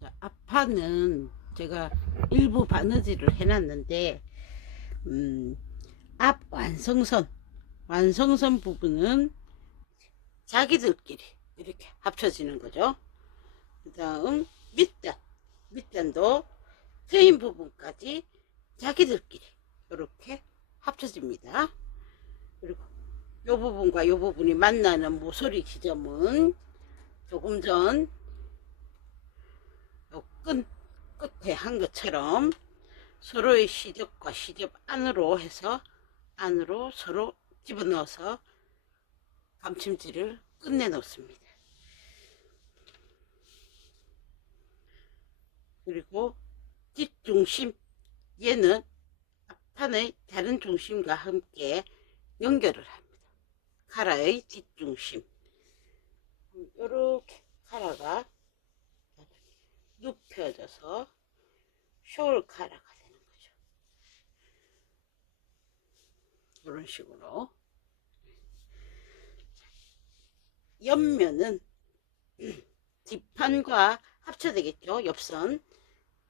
자, 앞판은 제가 일부 바느질을 해놨는데 음, 앞 완성선 완성선 부분은 자기들끼리 이렇게 합쳐지는 거죠. 그 다음 밑단 밑단도 트임 부분까지 자기들끼리 이렇게 합쳐집니다. 그리고 이 부분과 이 부분이 만나는 모서리 지점은 조금 전 요 끈, 끝에 한 것처럼 서로의 시접과 시접 안으로 해서 안으로 서로 집어넣어서 감침질을 끝내 놓습니다. 그리고 뒷중심 얘는 앞판의 다른 중심과 함께 연결을 합니다. 카라의 뒷중심 이렇게 카라가 눕혀져서 숄 카라가 되는 거죠. 이런 식으로 옆면은 뒷판과 합쳐되겠죠. 옆선.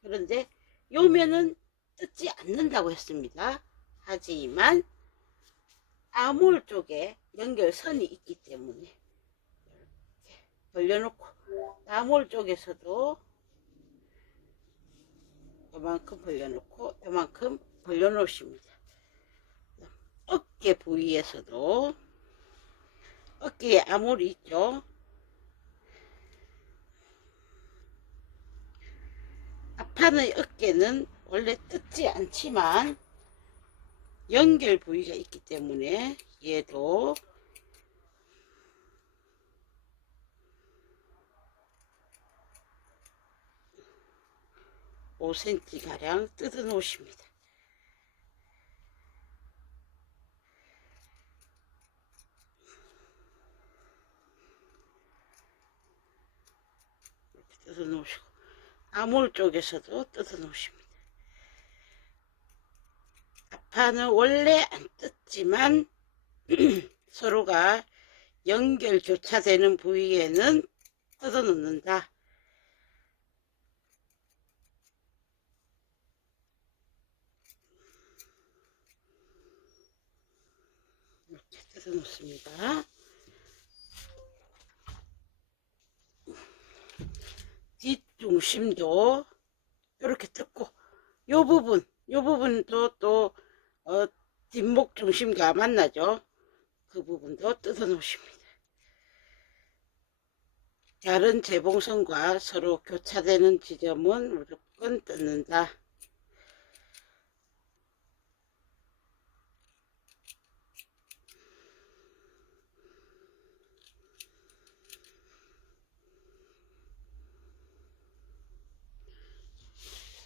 그런데 요 면은 뜯지 않는다고 했습니다. 하지만 아몰 쪽에 연결선이 있기 때문에 이렇게 벌려놓고 아몰 쪽에서도 이만큼 벌려놓고 이만큼 벌려놓으십니다. 어깨 부위에서도 어깨에 아몰이 있죠. 앞판의 어깨는 원래 뜯지 않지만 연결 부위가 있기 때문에 얘도 (5 cm) 가량 뜯어 놓으십니다. 뜯어 놓으시고 아몰 쪽에서도 뜯어 놓으십니다. 앞판은 원래 안 뜯지만 서로가 연결 교차되는 부위에는 뜯어 놓는다. 이렇게 뜯어 놓습니다. 뒷중심도 이렇게 뜯고 요 부분 요 부분도 또 어, 뒷목 중심과 만나죠? 그 부분도 뜯어 놓으십니다. 다른 재봉선과 서로 교차되는 지점은 무조건 뜯는다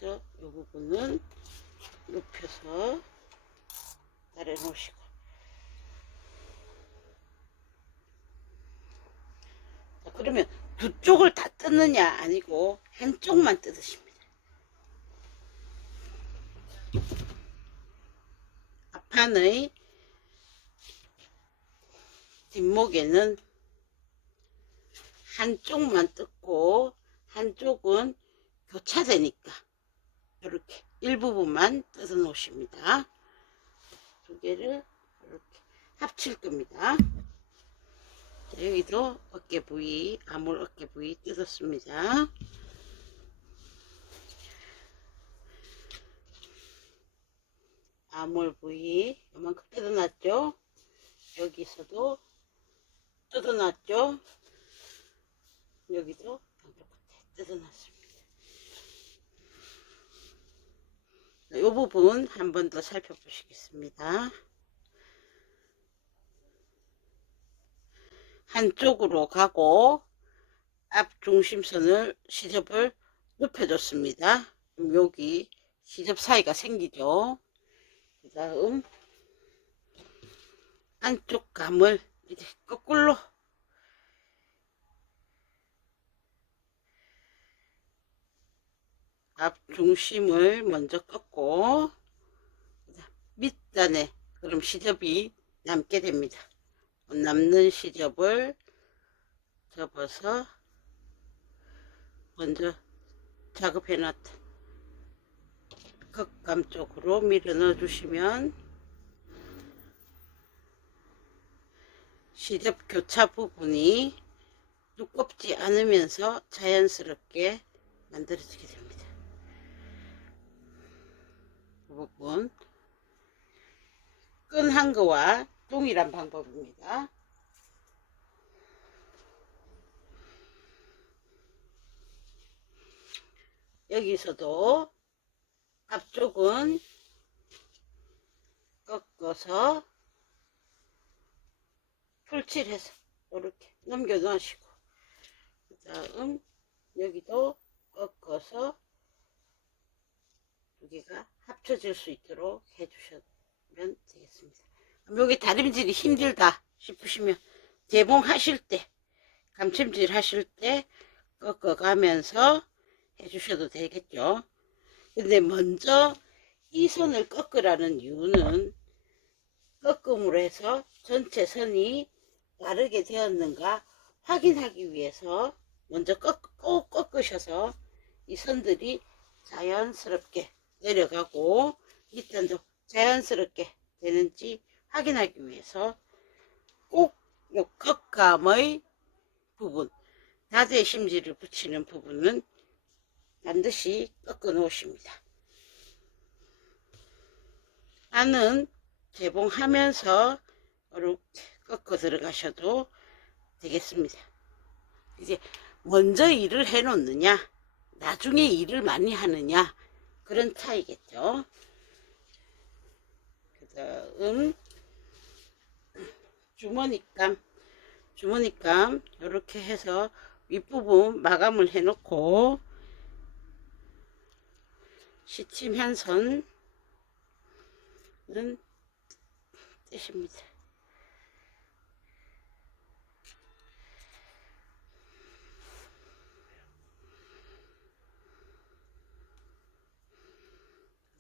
그래서 이 부분은 눕혀서 따려 놓으시고. 자, 그러면 두 쪽을 다 뜯느냐 아니고 한쪽만 뜯으십니다. 앞판의 뒷목에는 한쪽만 뜯고 한쪽은 교차되니까 이렇게 일부분만 뜯어 놓으십니다. 두 개를 이렇게 합칠 겁니다. 자, 여기도 어깨 부위, 아몰 어깨 부위 뜯었습니다. 아몰 부위 이만큼 뜯어놨죠? 여기서도 뜯어놨죠? 여기도 반쪽 끝에 뜯어놨습니다. 이 부분 한 번 더 살펴보시겠습니다. 한쪽으로 가고 앞 중심선을 시접을 눕혀줬습니다. 그럼 여기 시접 사이가 생기죠. 그 다음 안쪽 감을 이제 거꾸로 앞 중심을 먼저 꺾고 밑단에 그럼 시접이 남게 됩니다. 남는 시접을 접어서 먼저 작업해놨던 겉감 쪽으로 밀어 넣어 주시면 시접 교차 부분이 두껍지 않으면서 자연스럽게 만들어지게 됩니다. 부분 끈한 거와 동일한 방법입니다. 여기서도 앞쪽은 꺾어서 풀칠해서 이렇게 넘겨 놓으시고 그 다음 여기도 꺾어서 두 개가 합쳐질 수 있도록 해주시면 되겠습니다. 여기 다림질이 힘들다 싶으시면 재봉하실 때 감침질 하실 때 꺾어가면서 해주셔도 되겠죠. 근데 먼저 이 선을 꺾으라는 이유는 꺾음으로 해서 전체 선이 다르게 되었는가 확인하기 위해서 먼저 꺾, 꼭 꺾으셔서 이 선들이 자연스럽게 내려가고 밑단도 자연스럽게 되는지 확인하기 위해서 꼭요 꺾감의 부분 다대 심지를 붙이는 부분은 반드시 꺾어 놓으십니다. 안은 재봉하면서 이렇게 꺾어 들어가셔도 되겠습니다. 이제 먼저 일을 해 놓느냐 나중에 일을 많이 하느냐 그런 차이겠죠. 그 다음 주머니감 주머니감 이렇게 해서 윗부분 마감을 해 놓고 시침 현선은 떼십니다.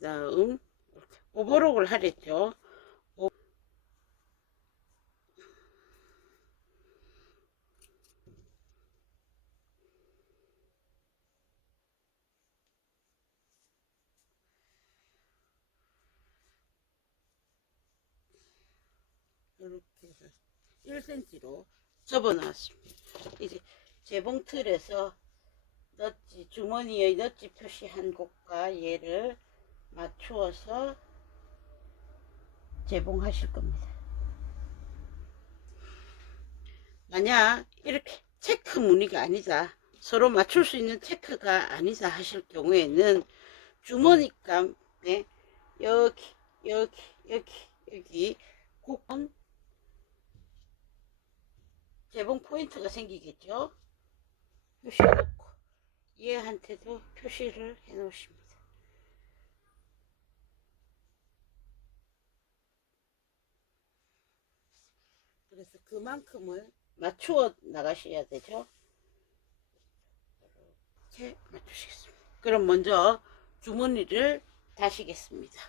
다음 오버록을 하랬죠. 오- 이렇게 해서 1cm로 접어 놨습니다. 이제 재봉 틀에서 넛지 주머니의 넛지 표시한 곳과 얘를 맞추어서 재봉하실 겁니다. 만약 이렇게 체크 무늬가 아니다. 서로 맞출 수 있는 체크가 아니다 하실 경우에는 주머니감에 여기 여기 여기 여기 곡은 재봉 포인트가 생기겠죠. 표시해놓고 얘한테도 표시를 해 놓으십니 그래서 그만큼을 맞추어 나가셔야 되죠. 이렇게 맞추시겠습니다. 그럼 먼저 주머니를 다시겠습니다.